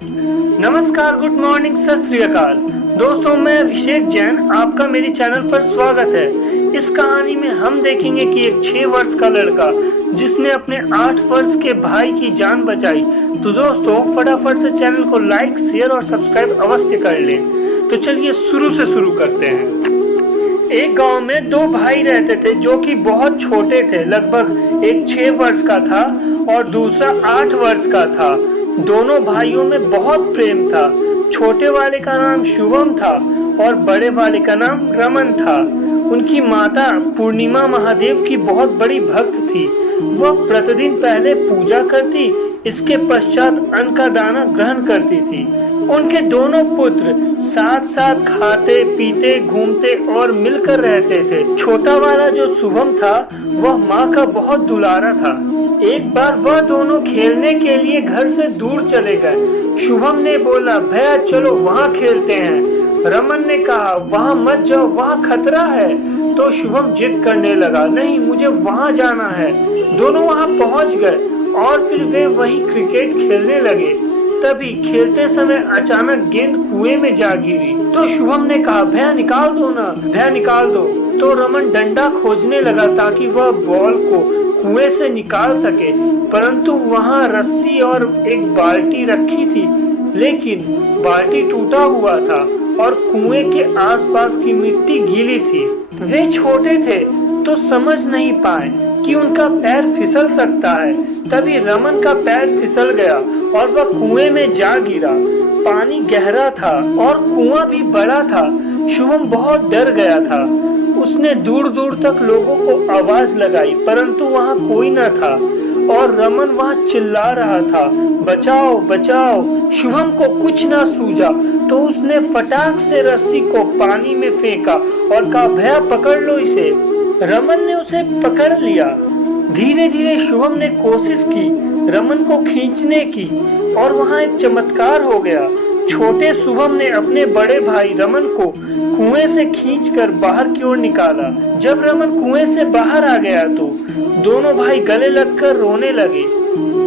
नमस्कार, good morning, सत श्री अकाल। दोस्तों, मैं अभिषेक जैन, आपका मेरे चैनल पर स्वागत है। इस कहानी में हम देखेंगे कि एक 6 वर्ष का लड़का जिसने अपने 8 वर्ष के भाई की जान बचाई। तो दोस्तों, फटाफट से चैनल को लाइक, शेयर और सब्सक्राइब अवश्य कर लें। तो चलिए शुरू करते हैं। एक गांव में 2 भाई रहते थे जो कि बहुत छोटे थे। लगभग एक 6 वर्ष का था और दूसरा 8 वर्ष का था। दोनों भाइयों में बहुत प्रेम था। छोटे वाले का नाम शुभम था और बड़े वाले का नाम रमन था। उनकी माता पूर्णिमा महादेव की बहुत बड़ी भक्त थी। वह प्रतिदिन पहले पूजा करती, इसके पश्चात अन्न का दाना ग्रहण करती थी। उनके दोनों पुत्र साथ साथ खाते पीते घूमते और मिलकर रहते थे। छोटा वाला जो शुभम था वह माँ का बहुत दुलारा था। एक बार वह दोनों खेलने के लिए घर से दूर चले गए। शुभम ने बोला, भैया चलो वहाँ खेलते हैं। रमन ने कहा, वहाँ मत जाओ, वहाँ खतरा है। तो शुभम जिद करने लगा, नहीं मुझे वहाँ जाना है। दोनों वहाँ पहुँच गए और फिर वे वहीं क्रिकेट खेलने लगे। तभी खेलते समय अचानक गेंद कुएं में जा गिरी। तो शुभम ने कहा, भैया निकाल दो ना, भैया निकाल दो। तो रमन डंडा खोजने लगा ताकि वह बॉल को कुएं से निकाल सके, परंतु वहां रस्सी और एक बाल्टी रखी थी, लेकिन बाल्टी टूटा हुआ था और कुएं के आसपास की मिट्टी गीली थी। वे छोटे थे तो समझ नहीं पाए कि उनका पैर फिसल सकता है। तभी रमन का पैर फिसल गया और वह कुएं में जा गिरा। पानी गहरा था और कुआं भी बड़ा था। शुभम बहुत डर गया था। उसने दूर दूर तक लोगों को आवाज लगाई, परंतु वहां कोई न था और रमन वहां चिल्ला रहा था, बचाओ बचाओ। शुभम को कुछ ना सूझा तो उसने फटाक से रस्सी को पानी में फेंका और कहा, भैया पकड़ लो इसे। रमन ने उसे पकड़ लिया। धीरे धीरे शुभम ने कोशिश की रमन को खींचने की और वहां एक चमत्कार हो गया। छोटे शुभम ने अपने बड़े भाई रमन को कुएं से खींचकर बाहर की ओर निकाला। जब रमन कुएं से बाहर आ गया तो दोनों भाई गले लगकर रोने लगे।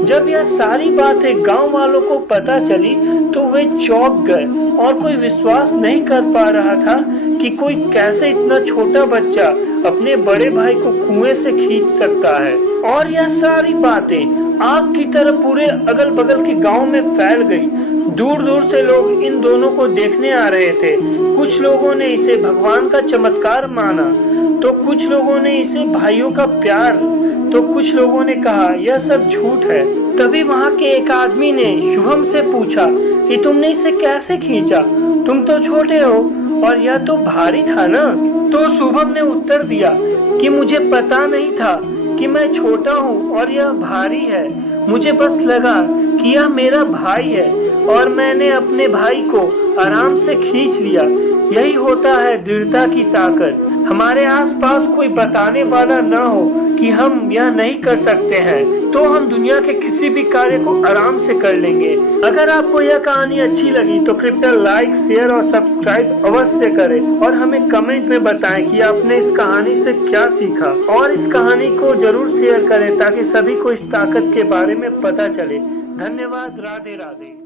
जब यह सारी बातें गांव वालों को पता चली तो वे चौंक गए और कोई विश्वास नहीं कर पा रहा था कि कोई कैसे इतना छोटा बच्चा अपने बड़े भाई को कुएं से खींच सकता है। और यह सारी बातें आग की तरह पूरे अगल बगल के गांव में फैल गई। दूर दूर से लोग इन दोनों को देखने आ रहे थे। कुछ लोगों ने इसे भगवान का चमत्कार माना, तो कुछ लोगों ने इसे भाइयों का प्यार, तो कुछ लोगों ने कहा यह सब झूठ है। तभी वहाँ के एक आदमी ने शुभम से पूछा कि तुमने इसे कैसे खींचा, तुम तो छोटे हो और यह तो भारी था ना। तो शुभम ने उत्तर दिया कि मुझे पता नहीं था कि मैं छोटा हूँ और यह भारी है। मुझे बस लगा कि यह मेरा भाई है और मैंने अपने भाई को आराम से खींच लिया। यही होता है दृढ़ता की ताकत। हमारे आसपास कोई बताने वाला न हो कि हम यह नहीं कर सकते हैं तो हम दुनिया के किसी भी कार्य को आराम से कर लेंगे। अगर आपको यह कहानी अच्छी लगी तो कृपया लाइक, शेयर और सब्सक्राइब अवश्य करें और हमें कमेंट में बताएं कि आपने इस कहानी से क्या सीखा। और इस कहानी को जरूर शेयर करें ताकि सभी को इस ताकत के बारे में पता चले। धन्यवाद। राधे राधे।